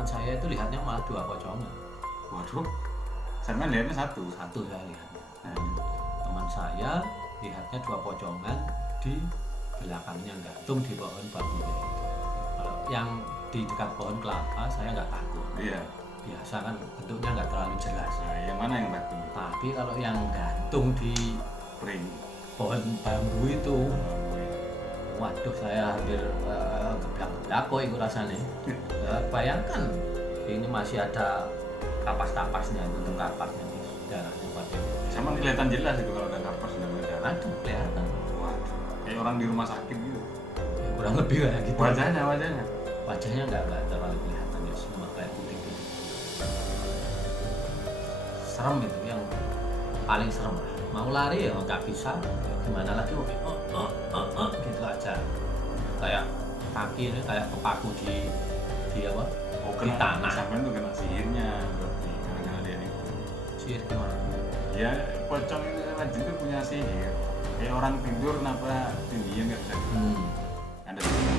teman saya itu lihatnya malah 2 pocongan. Waduh, saya lihatnya satu. Satu saya lihatnya. Teman saya lihatnya 2 pocongan di belakangnya gantung di pohon bambu itu. Kalau yang di dekat pohon kelapa saya nggak takut. Iya. Biasa kan bentuknya nggak terlalu jelas. Nah, yang mana yang takut? Tapi kalau yang gantung di Pring. pohon bambu itu, waduh saya hampir geblak-geblak kok itu rasanya. Bayangkan ini masih ada kapas-kapasnya, bentuk kapasnya di darahnya pada. Sama kelihatan jelas itu kalau ada kapas namanya darah. Aduh, kelihatan. Waduh, kayak orang di rumah sakit gitu. Ya, kurang lebih kayak gitu. Wajahnya. Wajahnya nggak terlalu kelihatan ya, semua kayak putih-putih. Serem itu, yang paling serem lah. Mau lari ya nggak bisa, ya, gimana lagi gitu aja. Kayak kaki ini kayak kepaku di apa? Di tanah. Sampai tuh kena sihirnya berarti karena dia itu. Sihir gimana? Ya pocong itu sama jin itu punya sihir. Kayak orang tidur kenapa tindian nggak bisa. Ada sihir.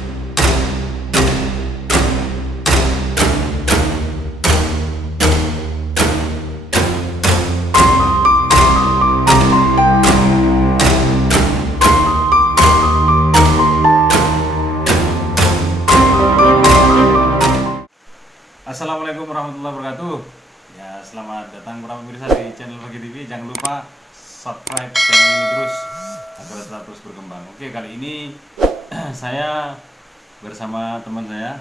Assalamualaikum warahmatullahi wabarakatuh. Ya, selamat datang para pemirsa di channel Pagi TV. Jangan lupa subscribe channel ini terus agar tetap terus berkembang. Oke, kali ini saya bersama teman saya.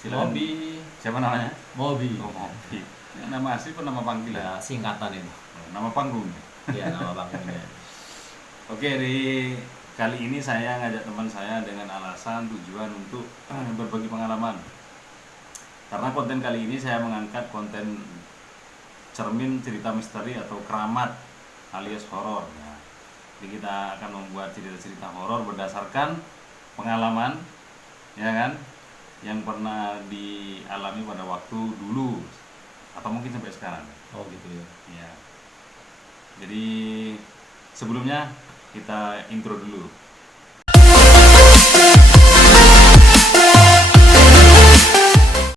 Silakan. Mobi. Siapa namanya? Mobi. Oh, Mobi. Ini nama asli atau nama panggilan? Ya, singkatan itu. Nama panggung. Iya, nama panggungnya. Oke, kali ini saya ngajak teman saya dengan alasan tujuan untuk berbagi pengalaman. Karena konten kali ini saya mengangkat konten cermin cerita misteri atau keramat alias horor. Ya. Jadi kita akan membuat cerita-cerita horor berdasarkan pengalaman, ya kan, yang pernah dialami pada waktu dulu atau mungkin sampai sekarang. Oh gitu ya. Ya. Jadi sebelumnya kita intro dulu.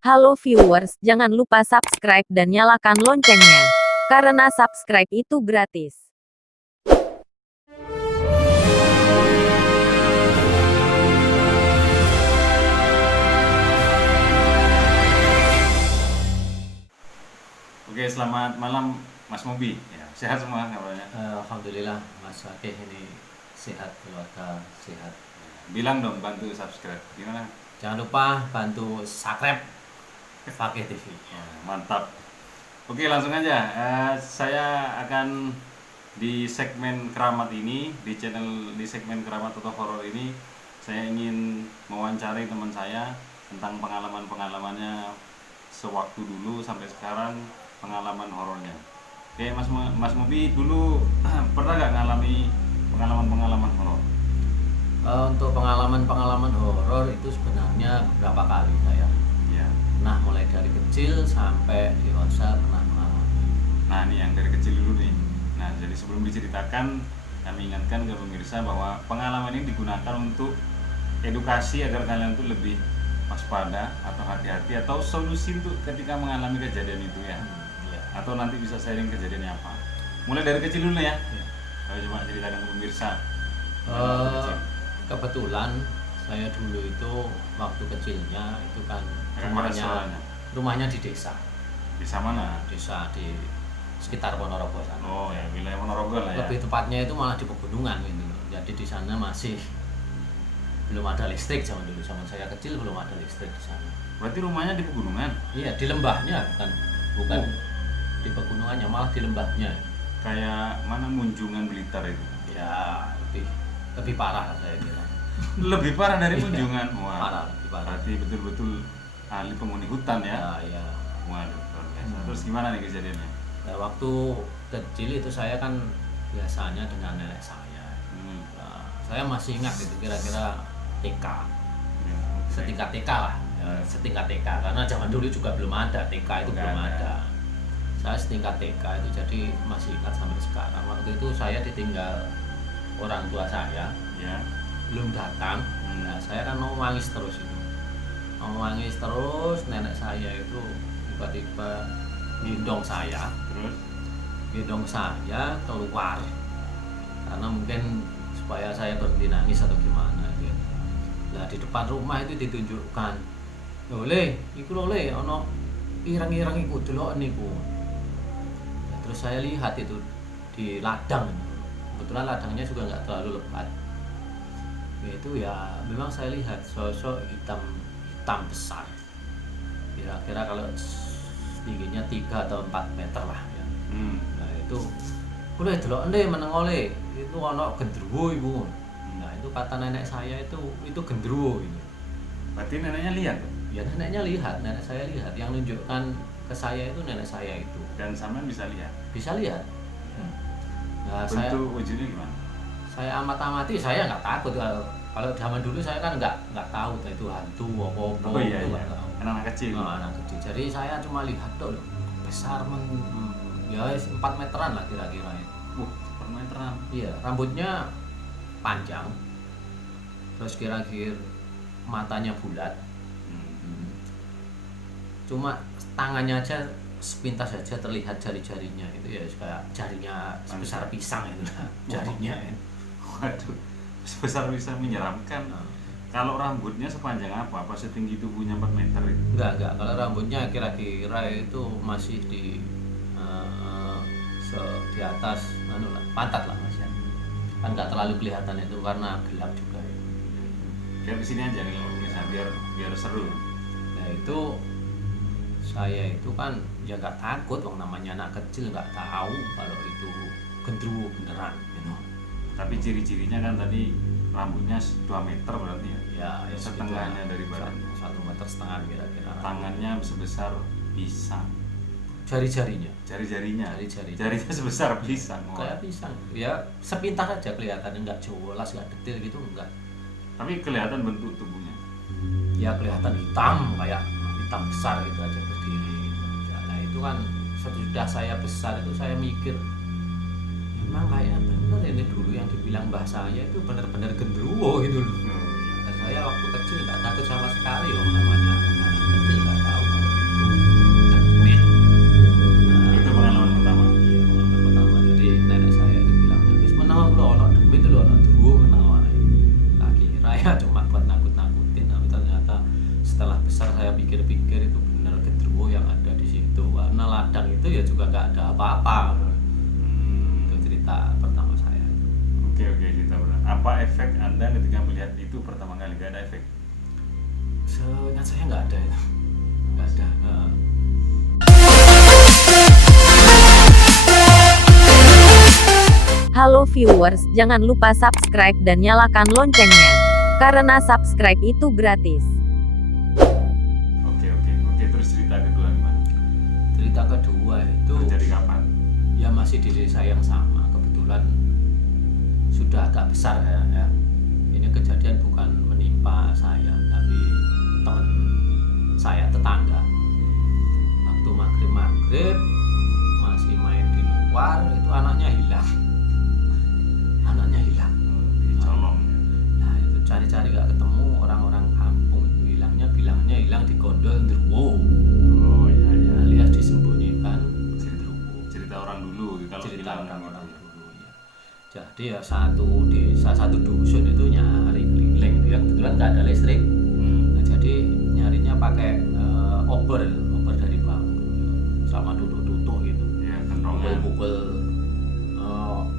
Halo viewers, jangan lupa subscribe dan nyalakan loncengnya. Karena subscribe itu gratis. Oke, selamat malam Mas Mobi. Ya, sehat semua kabarnya? Alhamdulillah Mas Akeh ini sehat, keluarga sehat. Bilang dong bantu subscribe. Gimana? Jangan lupa bantu subscribe Fakih TV. Ya, mantap. Oke, langsung aja. Saya akan di segmen keramat ini, di segmen keramat atau horor ini, saya ingin mewawancari teman saya tentang pengalamannya sewaktu dulu sampai sekarang, pengalaman horornya. Oke, Mas Mobi dulu pernah nggak ngalami pengalaman horor? Untuk pengalaman horor itu sebenarnya beberapa kali saya. Ya. Nah, mulai dari kecil sampai dewasa pernah mengalami. Nah, ini yang dari kecil dulu nih. Nah, jadi sebelum diceritakan, kami ingatkan ke pemirsa bahwa pengalaman ini digunakan untuk edukasi agar kalian tuh lebih waspada atau hati-hati atau solusi untuk ketika mengalami kejadian itu ya. Iya. Atau nanti bisa sharing kejadiannya apa. Mulai dari kecil dulu ya. Iya. Kalau cuma ceritakan ke pemirsa. Kebetulan saya dulu itu waktu kecilnya itu kan rumahnya di desa. Desa mana? Desa di sekitar Ponorogo sana. Oh ya, wilayah Ponorogo lah ya. Lebih tepatnya itu malah di pegunungan gitu. Jadi di sana masih belum ada listrik zaman dulu. Zaman saya kecil belum ada listrik di sana. Berarti rumahnya di pegunungan? Iya, di lembahnya bukan Oh. di pegunungannya, malah di lembahnya. Kayak mana Munjungan Blitar itu? Ya, lebih parah saya kira. Lebih parah dari Munjungan. Wah. Parah, lebih parah. Berarti betul-betul ahli penghuni hutan ya. Ya. Waduh, luar biasa. Terus gimana nih kejadiannya? Nah, waktu kecil itu saya kan biasanya dengan nenek saya. Nah, saya masih ingat itu kira-kira TK, Ya, setingkat TK lah, setingkat TK. Karena zaman dulu juga belum ada TK itu Nggak belum ada. ada. Saya setingkat TK itu jadi masih ingat sampai sekarang. Waktu itu saya ditinggal orang tua saya, Ya. belum datang. Nah, saya kan mau nangis terus itu, nangis terus. Nenek saya itu tiba-tiba gendong saya keluar karena mungkin supaya saya berhenti nangis atau gimana gitu. Nah di depan rumah itu ditunjukkan, oleh iku oleh ono ireng-ireng iku delok niku. Nah, terus saya lihat itu di ladang, kebetulan ladangnya juga nggak terlalu lebat. Itu ya memang saya lihat sosok hitam besar, kira-kira kalau tingginya 3 atau 4 meter lah ya. Nah itu boleh delok ndek meneng oleh itu ono gendruwo ibu. Nah itu kata nenek saya itu gendruwo itu. Berarti neneknya lihat? Ya nenek saya lihat, yang nunjukkan ke saya itu nenek saya itu. Dan sampean bisa lihat? Bisa lihat. Nah, bentuk wujudnya gimana? Saya amati, saya nggak takut. Kalau zaman dulu saya kan nggak tahu itu hantu apa-apa. Oh iya, iya. Anak kecil. Anak kecil. Jadi saya cuma lihat tuh besar ya 4 meteran lah kira-kira itu. 4 meteran. Iya, rambutnya panjang. Terus kira-kira matanya bulat. Cuma tangannya aja sepintas saja terlihat jari-jarinya itu ya kayak jarinya sebesar pisang itu lah jarinya. Waduh, sebesar pisang, menyeramkan. Kalau rambutnya sepanjang apa? Apa setinggi tubuhnya 4 meter itu? Enggak. Kalau rambutnya kira-kira itu masih di atas pantat lah Mas ya. Kan nggak terlalu kelihatan itu karena gelap juga ya. Biar kesini aja nih biar seru. Nah itu saya itu kan ya nggak takut, wong namanya anak kecil nggak tahu kalau itu gendruwo beneran gitu. Tapi ciri-cirinya kan tadi rambutnya 2 meter berarti ya? Ya setengahnya dari badan. 1,5 meter kira-kira. Tangannya sebesar pisang. Jarinya sebesar pisang. Kayak pisang. Ya sepintas aja kelihatan, enggak jelas, enggak detail gitu enggak. Tapi kelihatan bentuk tubuhnya. Ya kelihatan hitam besar gitu aja berdiri. Nah itu kan sudah saya besar itu saya mikir memang kayak bener ini dulu yang dibilang mbah saya itu bener-bener gendruwo gitu loh. Dan saya waktu kecil nggak takut sama sekali namanya anak kecil nggak tahu demit. Itu pengalaman pertama. Iya pengalaman pertama. Jadi nenek saya itu bilangnya wis menang lo ono demit lo ono gendruwo menang wae. Tak kira ya cuma buat nakut-nakutin, tapi ternyata setelah besar saya pikir-pikir itu benar gendruwo yang ada di situ. Karena ladang itu ya juga nggak ada apa-apa. Itu cerita pertama saya. Oke, cerita benar. Apa efek Anda ketika melihat itu pertama kali? Gak ada efek? Seingat saya nggak ada itu. Nggak ada. Halo viewers, jangan lupa subscribe dan nyalakan loncengnya. Karena subscribe itu gratis. Oke, terus cerita kedua gimana? Cerita kedua itu terjadi kapan? Ya masih di desa yang sama. Kebetulan sudah agak besar ya. Ini kejadian bukan menimpa saya, tapi teman saya, tetangga. Waktu maghrib masih main di luar, itu anaknya hilang. Dicolong. Nah itu cari-cari gak ketemu, orang-orang kampung itu bilangnya hilang di gondol gendruwo. Oh iya. Alias disembunyikan gendruwo. Cerita orang dulu kalau Cerita bilang orang dulu ya. Jadi ya satu desa, satu dusun itu nyari keliling ya, kebetulan nggak ada listrik. Nah, jadi nyarinya pakai obor dari bambu ya. Sama tutup gitu. Ya, kentongan. Pukul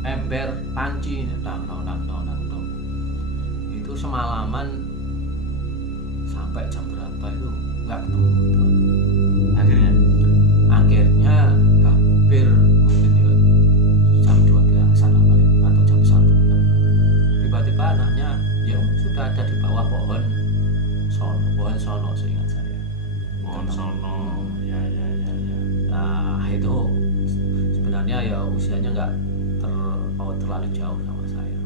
ember panci tang itu semalaman sampai jam berapa itu nggak ketemu. Akhirnya hampir mungkin ya jam 12-an paling atau jam 1. Tiba-tiba anaknya ya sudah ada di bawah pohon sono seingat saya. Pohon sono. Ya. Nah itu sebenarnya ya usianya nggak terlalu jauh sama saya.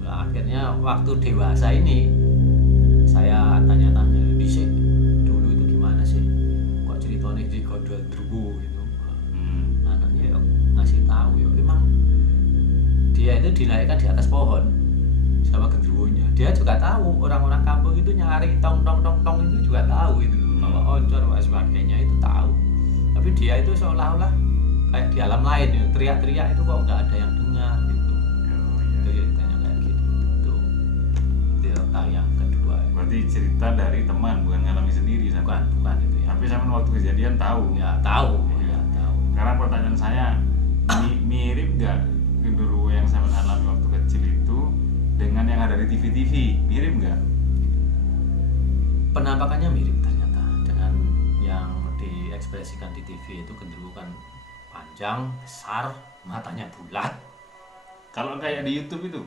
Nah, akhirnya waktu dewasa ini saya tanya-tanya, dhisik dulu itu gimana sih? Kok ceritanya di gondol gendruwo gitu. Anaknya ya ngasih tahu ya memang dia itu dinaikkan di atas pohon sama genderuwonya. Dia juga tahu, orang-orang kampung itu nyari tong itu juga tahu itu. Bahwa oncor dan sebagainya itu tahu. Tapi dia itu seolah-olah kayak di alam lain ya, teriak-teriak itu kok nggak ada yang dengar gitu. Itu ceritanya kayak gitu. Itu cerita yang kedua. Berarti cerita dari teman, bukan ngalami sendiri sama. Bukan itu ya. Tapi sama waktu kejadian tahu. Ya tahu, ya tahu. Karena pertanyaan saya mirip nggak genderuwo yang saya alami waktu kecil itu dengan yang ada di TV-TV, mirip nggak? Penampakannya mirip ternyata dengan yang diekspresikan di TV itu. Genderuwo kan panjang, besar, matanya bulat. Kalau kayak di YouTube itu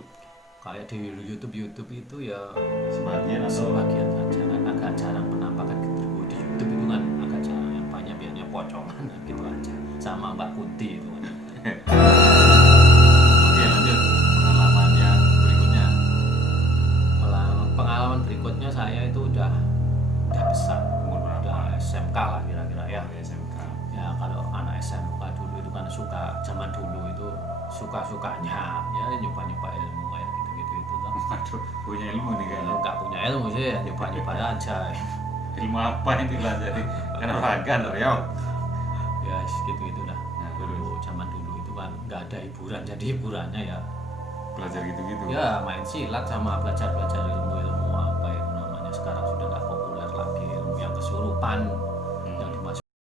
Kayak di YouTube itu ya sebagian atau sebagian saja kan, agak jarang penampakan genderuwo di YouTube itu kan, agak jarang. Yang banyak biasanya pocongan gitu aja sama Mbak Kunti itu kan. Oke, lanjut pengalaman yang berikutnya. Pengalaman berikutnya saya itu udah besar, Umur berapa? udah SMK lah kira-kira ya. Dari SMK. Ya kalau anak SMK dulu itu kan suka, zaman dulu itu suka-sukanya ya nyoba-nyoba ilmu kayak gitu-gitu itu kan. Aduh, punya ilmu nih kayaknya. Nggak punya ilmu sih ya nyoba-nyoba aja. Ilmu apa yang dipelajari? Kenapa Riau? Ya gitu-gitu dah. Nah, Dulu zaman dulu itu kan nggak ada hiburan, jadi hiburannya ya Belajar gitu-gitu. ya main silat sama belajar ilmu apa itu namanya, sekarang sudah nggak populer lagi ilmu yang kesurupan